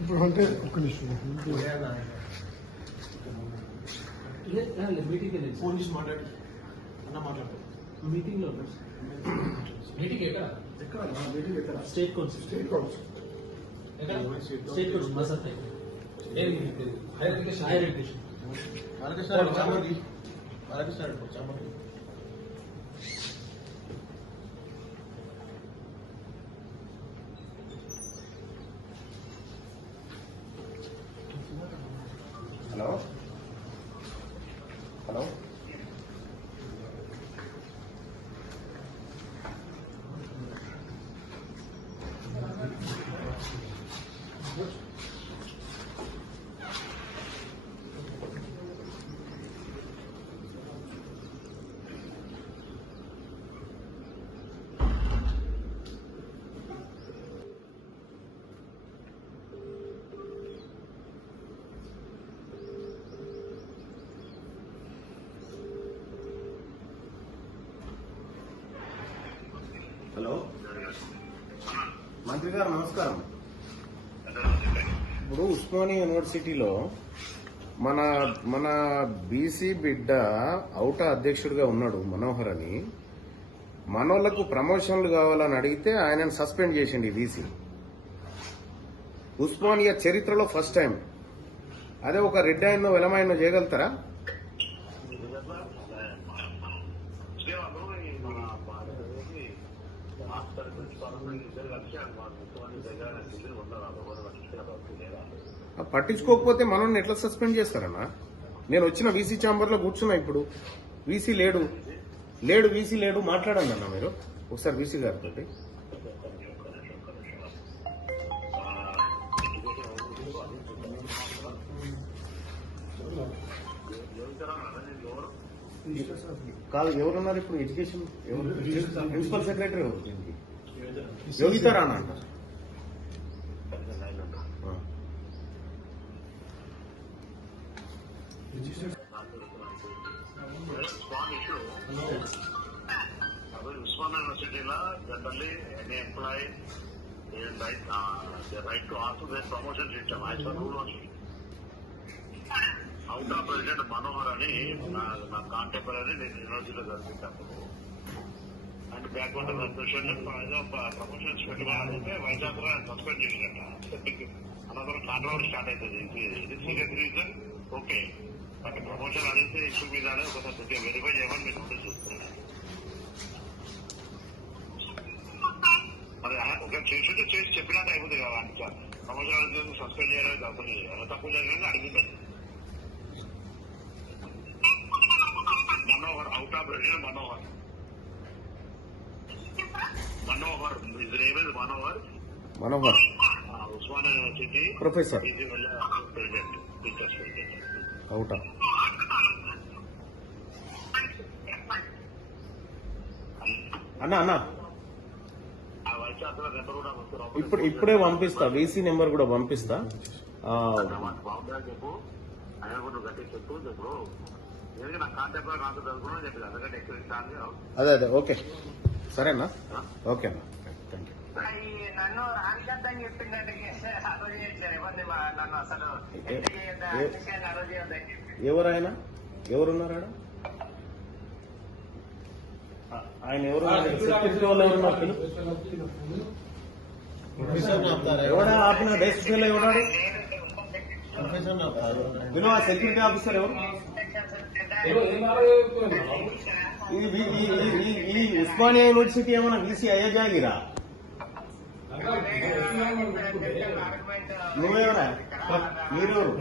ఇప్పుడు అంటే ఒక్క నిమిషం మీటింగ్ ఫోన్ చేసి మాట్లాడు అన్న మాట్లాడు మీటింగ్ లో మీటింగ్ ఎక్కడ మీటింగ్ ఎక్కడ స్టేట్ కౌన్సిల్ స్టేట్ కౌన్సిల్ మసత్ higher education hello hello hello మంత్రి గారు నమస్కారం. ఇప్పుడు ఉస్మానియా యూనివర్సిటీలో మన మన బీసీ బిడ్డ ఔటా అధ్యక్షుడిగా ఉన్నాడు మనోహర్ అని. మనోళ్లకు ప్రమోషన్లు కావాలని అడిగితే ఆయనను సస్పెండ్ చేసింది బీసీ. ఉస్మానియా చరిత్రలో ఫస్ట్ టైం. అదే ఒక రెడ్ ఆయనో వెలమాయనో చేయగలుగుతారా? పట్టించుకోకపోతే మనల్ని ఎట్లా సస్పెండ్ చేస్తారన్నా? నేను వచ్చిన వీసీ ఛాంబర్ లో కూర్చున్నా. ఇప్పుడు వీసీ లేడు వీసీ లేడు మాట్లాడండి అన్న మీరు ఒకసారి వీసీ గారితో. కాదు, ఎవరున్నారు ఇప్పుడు ఎడ్యుకేషన్? ప్రిన్సిపల్ సెక్రటరీ ఎవరు దీనికి? యోగితా రాణా అంట. Usman University generally any employee right to ask for their promotion system. I saw rule only. Out of President Manohar ani na contemporary university జరిపించారు. And backward question promotion పెట్టాలంటే Vizag suspend చేసినట్ట. another controversy start అవుతుంది. ఇది serious reason okay, but promotion అనేది issue మీదనే ఒకసారి verify చేయమని మీరు నోటీస్ చూస్తున్నారు. మరి ఒక చేసి చెప్పినట్టు అయిపోతుంది కదా. అంటే ప్రమోషన్ అనేది సస్పెండ్ చేయడానికి తప్పదు. ఎలా తప్పు జరిగిందని అడిగింది Manohar. Out of president Manohar his name is Manohar Osmania university professor president teachers president అవుటా. అన్నా ఇప్పుడే పంపిస్తా, వీసీ నెంబర్ కూడా పంపిస్తా. చెప్పు ఆయన కూడా గట్టి చెప్పు చెప్పు. నా కాంటాక్ట్ నాతో చదువుకున్నా చెప్పి అందుకంటే ఎక్కువ. అదే ఓకే సరేనా? ఓకే అన్న, థ్యాంక్ యూ. నన్ను రానికద్దని చెప్పిందంటే నన్ను అసలు ఎవరైనా ఎవరున్నారా? ఆయన ఎవరు? సెక్యూరిటీ వాళ్ళు ఎవరున్నారు? ఎవడా ఆపిన డెస్క్ ఎవడాడు? వినో ఆ సెక్యూరిటీ ఆఫీసర్ ఎవరు? ఈ ఉస్మానియా యూనివర్సిటీ ఏమన్నా వీసీ అయ్యా జాగిరా? నువ్వెవరా? మీరెవరు?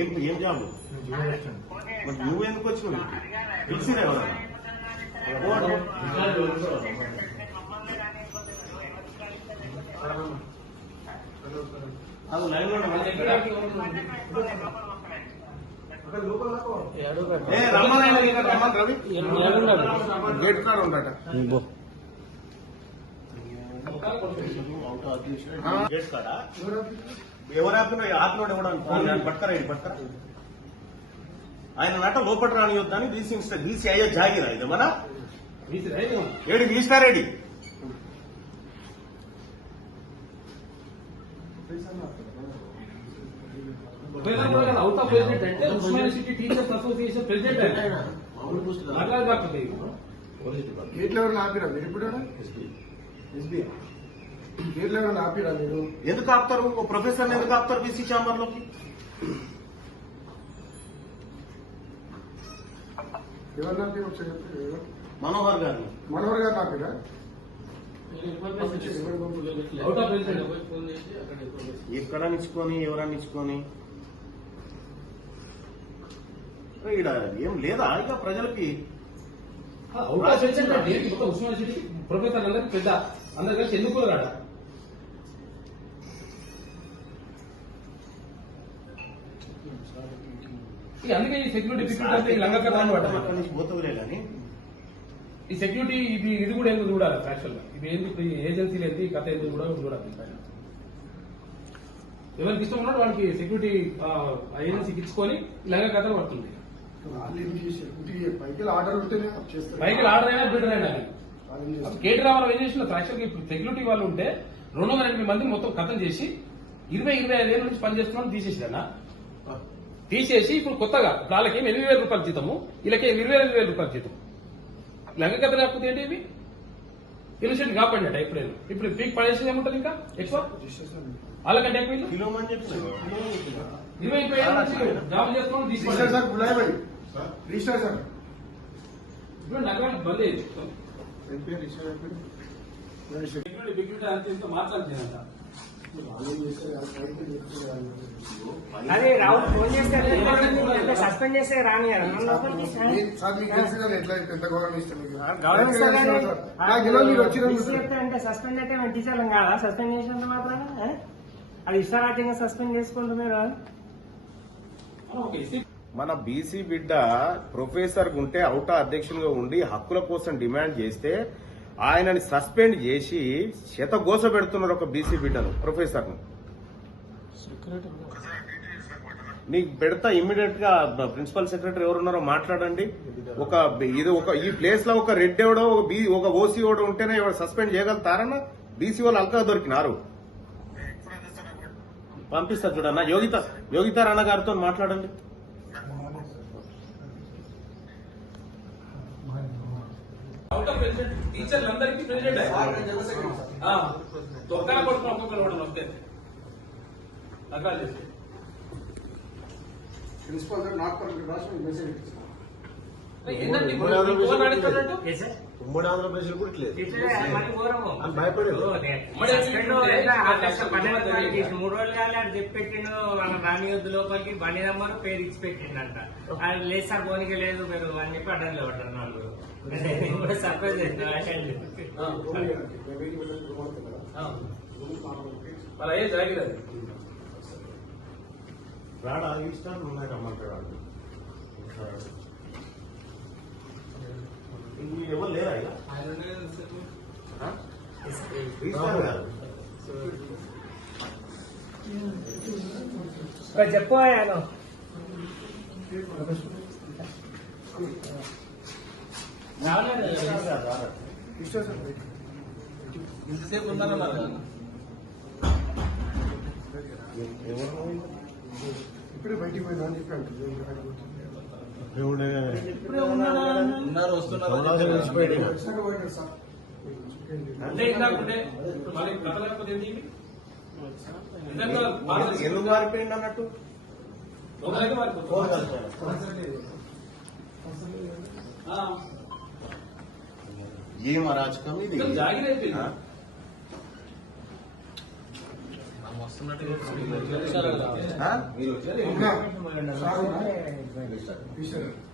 ఏం జాబు? నువ్వెందుకు వచ్చినావు? పిలిచిరా ఎవరన్నా? అది లైన్ లో గేట్ కాడ ఉండట. గేట్ కాడ ఎవరు ఆపినోడు ఎవడు పట్టుకరా ఇది పట్టుకరా ఆయన నట లోపల రానియొద్దని బీసీ అయ్యే జాగిరా ఇది మన ఏడి వీసినారేడి అవుట్ ఆఫ్ ప్రెసిడెంట్ అంటే Osmania city teachers association president ఆయన అట్లా కాకపోతే గేట్లు ఎవరైనా ఆపిరా మీరు ఇప్పుడు గేట్లు ఎవరైనా ఆపిరా మీరు ఎందుకు ఆపుతారు ప్రొఫెసర్ ఎందుకు ఆపుతారు బీసీ ఛాంబర్ లోకి ఎవరిని ఆపి ఒకసారి చెప్పండి. మనోహర్ గారిని మనోహర్ గారిని ఆపిరా అవుట్ ఆఫ్ ప్రెసిడెంట్ ఎక్కడ నిచ్చుకొని ఎవరన్నా నిచ్చుకొని ఈడ ఏం లేదా ఇక ప్రజలకి అవుట్ ఆఫ్ ప్రెసిడెంట్ అంటే మొత్తం ఉస్మానియా సిటీ ప్రొఫెసర్ అందరికి పెద్ద అందరు కలిసి ఎందుకు రాడ అందుకే ఈ సెక్యూరిటీ అంటే లంగకరాన్ని పడ్డా పోతుందిలే కానీ ఈ సెక్యూరిటీ ఇది కూడా ఎందుకు చూడాలి యాక్చువల్ గా ఇది ఎందుకు ఏజెన్సీలు ఏంటి ఈ కథ ఎందుకు కూడా చూడాలి ఎవరికి ఇష్టం ఉన్నాడు వాళ్ళకి సెక్యూరిటీ ఏజెన్సీకి ఇచ్చుకొని ఇలాగ కథలు పడుతుంది పైకి ఆర్డర్ ఉంటేనే చేస్తారు బైక్ ఆర్డర్ అయినా బిల్డర్ అయినా కేటీ రామారావు ఏం చేసిన యాక్చువల్గా ఇప్పుడు సెక్యూరిటీ వాళ్ళు ఉంటే 208 మంది మొత్తం కథం చేసి 25 ఏళ్ళ నుంచి పనిచేస్తున్నాను తీసేసినా తీసేసి ఇప్పుడు కొత్తగా వాళ్ళకి 8,000 రూపాయలు జీతము వీళ్ళకి 25,000 రూపాయలు జీతం లంగ కథ లేకపోతే ఏంటి ఇవి ఇన్సెంట్ కాపాడినట్ట ఎప్పుడైనా ఇప్పుడు పీక్ పడేసి ఏముంటుంది ఇంకా ఎక్కువ వాళ్ళకంటే ఎక్కువ ఇల్లు కిలోమని చెప్పిన 25 ఏళ్ళ నుంచి జాబ్ చేస్తున్నాం రిజిస్టర్ సార్ బులాయ్ భాయ్ రిజిస్టర్ సార్ ఇప్పుడు నగరాలు బంద్ అయ్యింది సెక్యూరిటీ అంత ఇంత మాట్లాడుతుందంట అదే రావు ఫోన్ చేస్తే సస్పెండ్ చేస్తే రాని సార్ మీకు తెలుసు కదా ఎట్లా ఎంత గౌరవం ఇస్తాను అంటే సస్పెండ్ అయితే మేము టీచర్లం కాదా సస్పెండ్ చేసినంత మాత్రం అది ఇష్టారాజ్యంగా సస్పెండ్ చేసుకుంటున్నారు. మన బీసీ బిడ్డ ప్రొఫెసర్ ఉంటే అవుటా అధ్యక్షునిగా ఉండి హక్కుల కోసం డిమాండ్ చేస్తే ఆయనని సస్పెండ్ చేసి శతగోస పెడుతున్నారు ఒక బీసీ బిడ్డను ప్రొఫెసర్ ను. నీకు పెడతా ఇమ్మీడియట్ గా ప్రిన్సిపల్ సెక్రటరీ ఎవరున్నారో మాట్లాడండి. ఈ ప్లేస్ లో ఒక రెడ్ ఎవడో ఒక ఓసీ ఓడో ఉంటేనే సస్పెండ్ చేయగలుగుతారన్న బీసీ వాళ్ళు అల్కా దొరికినారు. పంపిస్తా చూడన్నా యోగిత రాణా గారితో మాట్లాడండి. అవుట్ ఆఫ్ ప్రెసిడెంట్ టీచర్లందరికీ ప్రెసిడెంట్ తొక్కన కొడుకుని ఒక్కొక్కరు కూడా వస్తే రకాలు చేస్తే ప్రిన్సిపల్ సార్ నాకు రాసి మెసేజ్ ఇస్తాను. ఏంటంటే ఫోన్ అడుగుతున్నట్టు ఉమ్మడి ఆంధ్రప్రదేశ్ కూడా ఇట్లేదు అని భయపడేది. 3 రోజులు కాలే అది చెప్పెట్టిండు మన రానియొద్దు లోపలికి బండి నెంబర్ పేరు ఇచ్చి పెట్టిండంట. అది లేదు సార్ పోనీకి లేదు మీరు అని చెప్పి అడ్డంలో పడ్డారు వాళ్ళు కూడా సర్ప్రైజ్ అవుతుంది. అలా ఏం జరగలేదు. రాడా ఇష్టాలు ఉన్నాయి రమ్మంటాడు. ఎవరు లేరా చెప్పు ఇంతసేపు ఉన్నారన్నారు. ఇప్పుడే బయటికి పోయినా అని చెప్పి అంటుంది. ఉన్నారు వస్తున్నారు అంటే ఇందాకుంటే ఇప్పుడు మళ్ళీ కథ లేకపోతే ఏంటి ఎందుకు మారిపోయింది అన్నట్టు ఏం అరాచకం ఇది. జాగిరైపోయింది.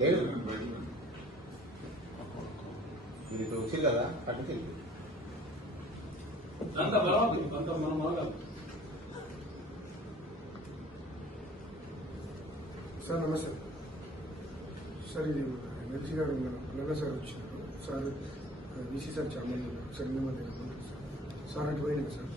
లేదు మీరు ఇక్కడ వచ్చి కదా అటు తెలియదు. అంత బలం అంత మనం మొదలు సార్ నమస్తే సార్. ఇది ఎమ్మెల్సీ గారు ఉన్నారు సార్ వచ్చినారు సార్. బీసీ సార్ చాలా మంది సార్ ఇన్ని మంది సార్ అటు పోయినా సార్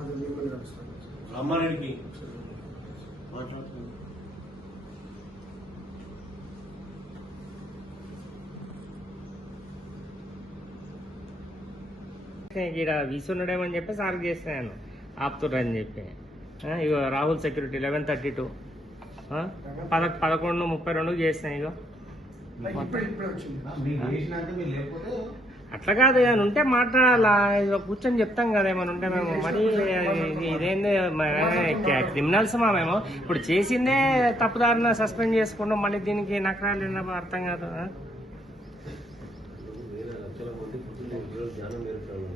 అది మిమ్మల్ని కలుస్తాను రమ్మారెడ్డికి మాట్లాడుతున్నాను. ఇక్కడ వీసున్నాడేమని చెప్పి సార్కి చేసినాను ఆపుతుర్రని చెప్పి ఇగో రాహుల్ సెక్యూరిటీ 11:32 11:32 చేసిన ఇగో ఇప్పుడే వచ్చింది. మీకు చేసినాక మీరు లేకపోతే అట్లా కాదు ఏమైనా ఉంటే మాట్లాడాలా ఇదిగో కూర్చొని చెప్తాం కదా ఏమైనా ఉంటే మేము మరి ఇదేంది క్రిమినల్స్ మేము ఇప్పుడు చేసిందే తప్పుదారిన సస్పెండ్ చేసుకుంటాం మళ్ళీ దీనికి నకరాలు ఏందో అర్థం కాదు వేరే లక్షల మంది పొద్దున్న ఈరోజు ధ్యానం నేర్పుతాను.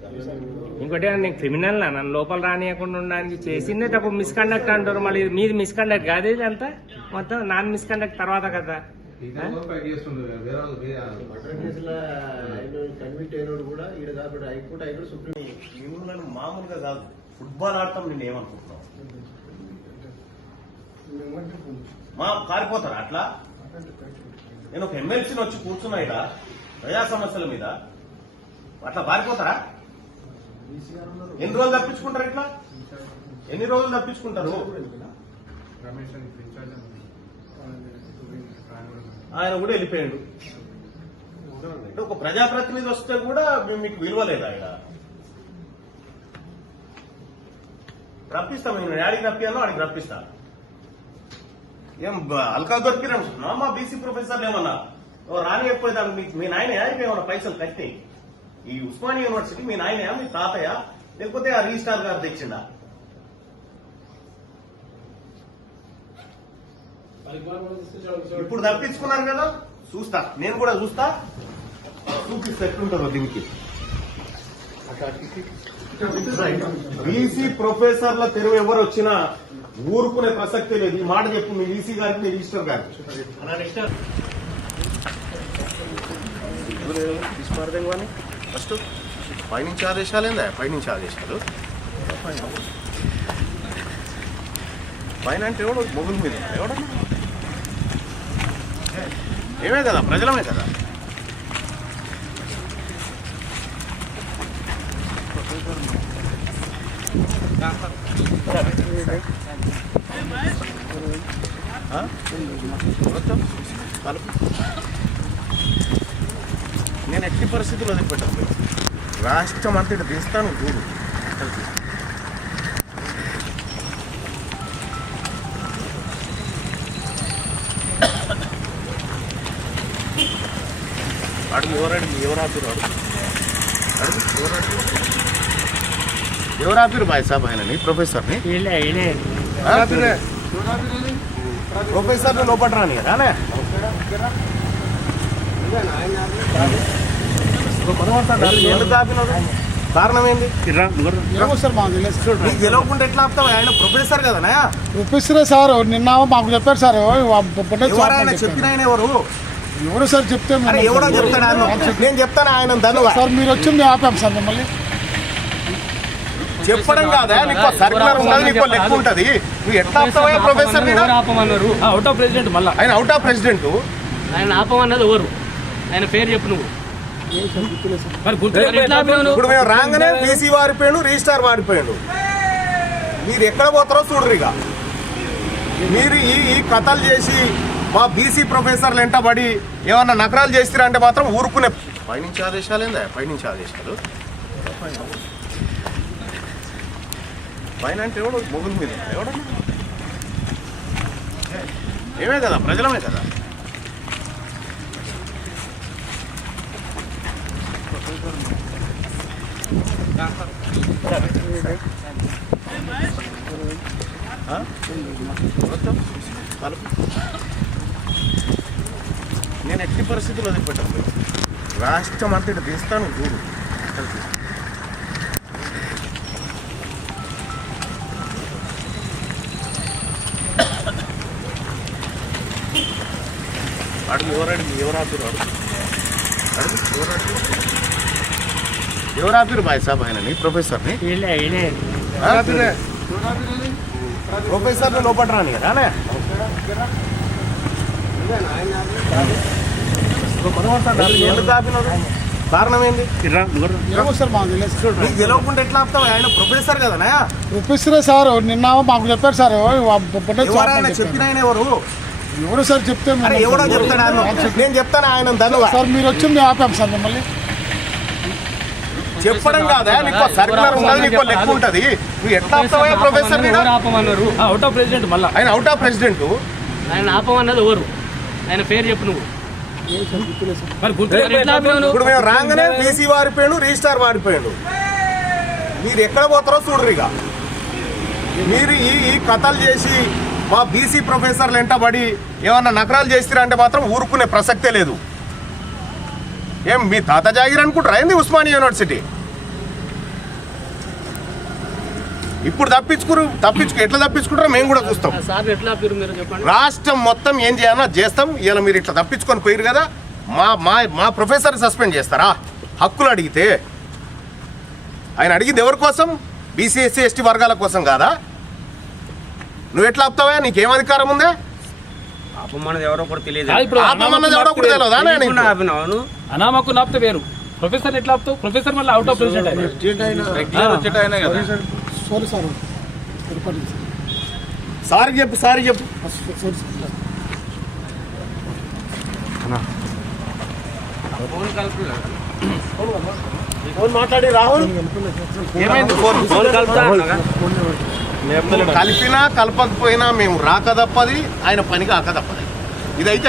ఇంకోటి నేను క్రిమినల్ నన్ను లోపల రానియకుండా ఉండడానికి చేసిందే తప్పు మిస్కండక్ట్ అంటారు మళ్ళీ మీది మిస్కండక్ట్ కాదు ఇది అంతా మొత్తం నాన్ మిస్కండక్ట్ తర్వాత కదా మర్డర్ కేసులో ఆయన కన్విక్ట్ అయినోడు కూడా ఈడ కాబట్టి హైకోర్టు హైకోర్టు సుప్రీం మిమ్మల్ని మామూలుగా కాదు ఫుట్బాల్ ఆడటం నేను ఏమనుకుంటున్నావు మేమంటే ఫోన్ మా కారిపోతారా అట్లా నేను ఒక ఎమ్మెల్సీని వచ్చి కూర్చున్నా ఇక్కడ ప్రజా సమస్యల మీద అట్లా పారిపోతారా ఎన్ని రోజులు తప్పించుకుంటారు ఇట్లా ఎన్ని రోజులు తప్పించుకుంటారు ఆయన కూడా వెళ్ళిపోయాడు అంటే ఒక ప్రజాప్రతినిధి వస్తే కూడా మీకు విలువ లేదా ఆయన రప్పిస్తాం మేము యాడికి రప్పియాలో ఆడికి రప్పిస్తా ఏం అల్కా దొరికినా మా బీసీ ప్రొఫెసర్లు ఏమన్నా రాని ఎప్పుడైతే మీకు మీ నాయన యాడికి ఏమన్నా పైసలు కట్టినాయి ఈ ఉస్మానియా యూనివర్సిటీ మీ నాయన మీ తాతయ్య లేకపోతే ఆ రిజిస్ట్రార్ గారు తెచ్చిందా ఇప్పుడు తప్పించుకున్నారు కదా చూస్తా నేను కూడా చూస్తా చూపిస్తే ఎట్లుంటుందో దీనికి బీసీ ప్రొఫెసర్ల తెరువు ఎవరు వచ్చినా ఊరుకునే ప్రసక్తే లేదు ఈ మాట చెప్పు మీ ఈసీ గారికి మీ రిజిస్టర్ గారికి తీసుకుని ఫస్ట్ పైనుంచి ఆదేశాలు ఏందా పైనుంచి ఆదేశాలు పైన అంటే ఎవడు మొగుల మీద ఎవడన్నా ఏమే కదా ప్రజలమే కదా నేను ఎట్టి పరిస్థితుల్లో వదిలిపెట్టాను రాష్ట్రం అంతటి తీస్తాను చూడు అడుగు ఎవరు ఆపిరు ఎవరు ఆపిరు బాయ్ సాబ్ ఆయనని ప్రొఫెసర్ని ప్రొఫెసర్ని లోపల రాని రానే ఎందుకు ఆపినారు కారణం ఏంటి నీకు గెలవకుండా ఎట్లా ఆపుతావు ఆయన ప్రొఫెసర్ కదనా ప్రొఫెసరే సార్ నిన్న మాకు చెప్పారు సార్ ఆయన చెప్పిన ఆయన ఎవరు ఎవరు సార్ చెప్తే ఎవడో చెప్తాడు నేను చెప్తాను ఆయన ధనువా సార్ మీరు వచ్చి మేము ఆపాం సార్ మిమ్మల్ని చెప్పడం కాదా నీకు సర్కులర్ ఉండదు నీకు లెక్క ఉంటది నువ్వు ఎట్లా ఆపుతావా ప్రొఫెసర్ ఆపమన్నారు అవుట్ ఆఫ్ ప్రెసిడెంట్ మళ్ళీ ఆయన అవుట్ ఆఫ్ ప్రెసిడెంట్ ఆయన ఆపమన్నది ఎవరు ఆయన పేరు చెప్పు నువ్వు ఇప్పుడు మేము రాగానే బీసీ వారిపోయాడు రిజిస్టార్ మారిపోయాడు మీరు ఎక్కడ పోతారో చూడరు ఇక మీరు ఈ కథలు చేసి మా బీసీ ప్రొఫెసర్లు వెంటబడి ఏమన్నా నకరాలు చేస్తారా అంటే మాత్రం ఊరుకునే పైనుంచి ఆదేశాలు ఏందా పైనుంచి ఆదేశాలు పైన అంటే ఎవడు మొగుల మీద ఎవడన్నా ఏమే కదా ప్రజలమే కదా నేను ఎట్టి పరిస్థితుల్లో వదిలిపెట్టాను రాష్ట్రం అంతటి తీస్తాను చూడు అడుగు ఎవరు ఆపిరు ఎవరు ఆపిరు బాయ్ సాబ్ ఆయనని ప్రొఫెసర్ని ప్రొఫెసర్ని లోపల రాని రానే ఎందుకు ఆపినారు కారణం ఏంది? ఏమో సార్ మాకు తెలియదు సార్. నీకు తెలియకుండా ఎట్లా ఆపుతావు? ఆయన ప్రొఫెసర్ కదనా? ప్రొఫెసరే సార్ నిన్న మాకు చెప్పారు సార్ ఎవరైనా చెప్పిన ఆయన ఎవరు? ఎవరు సార్ చెప్తే మేము అరే ఎవడో చెప్తాడు ఆయన. నేను చెప్తాను ఆయన ధన్యవాదాలు. సార్ మీరు వచ్చి మేము ఆపాం సార్ మిమ్మల్ని. చెప్పడం కాదా? నీకు సర్కులర్ ఉంటుంది, నీకు లెక్క ఉంటుంది. నువ్వు ఎట్లా ఆపుతావా ప్రొఫెసర్? ఆపమన్నారు అవుట్ ఆఫ్ ప్రెసిడెంట్ మళ్ళా ఆయన అవుట్ ఆఫ్ ప్రెసిడెంట్. ఆయన ఆపమన్నది ఎవరు? ఆయన పేరు చెప్పు నువ్వు. మరి ఇప్పుడు మేము రాగానే బీసీ వారిపోయాడు, రిజిస్టార్ వారిపోయాడు. మీరు ఎక్కడ పోతారో చూడరు. ఇక మీరు ఈ కథలు చేసి మా బీసీ ప్రొఫెసర్లు వెంటబడి ఏమన్నా నకరాలు చేస్తారంటే మాత్రం ఊరుకునే ప్రసక్తే లేదు. ఏం మీ తాత జాగిర్ అనుకుంటారా ఏంది ఉస్మానియా యూనివర్సిటీ? ఇప్పుడు ఎట్లా తప్పించుకుంటారో మేము కూడా చూస్తాం. రాష్ట్రం మొత్తం ఏం చేయాలో చేస్తాం. ఇలా మీరు ఇట్లా తప్పించుకొని పోయారు కదా, మా ప్రొఫెసర్ సస్పెండ్ చేస్తారా? హక్కులు అడిగితే ఆయన అడిగింది ఎవరి కోసం? బీసీ ఎస్సీ ఎస్టీ వర్గాల కోసం కాదా? నువ్వు ఎట్లా ఆపుతావా? నీకేం అధికారం ఉందే? ఆపమన్నది ఎవరో కూడా తెలియదు. ఆపమన్నది ఎవరో కూడా తెలియదా? అనామకు నాపితే వేరు, ప్రొఫెసర్ ఎట్లా ఆపుతావు? ప్రొఫెసర్ మళ్ళీ out of president sorry sir sorry చెప్పు. సారీ ఫోన్ మాట్లాడి రాహుల్ ఏమైంది? కలిపినా కలపకపోయినా మేము రాక తప్పది, ఆయన పని కాక తప్పది. ఇదైతే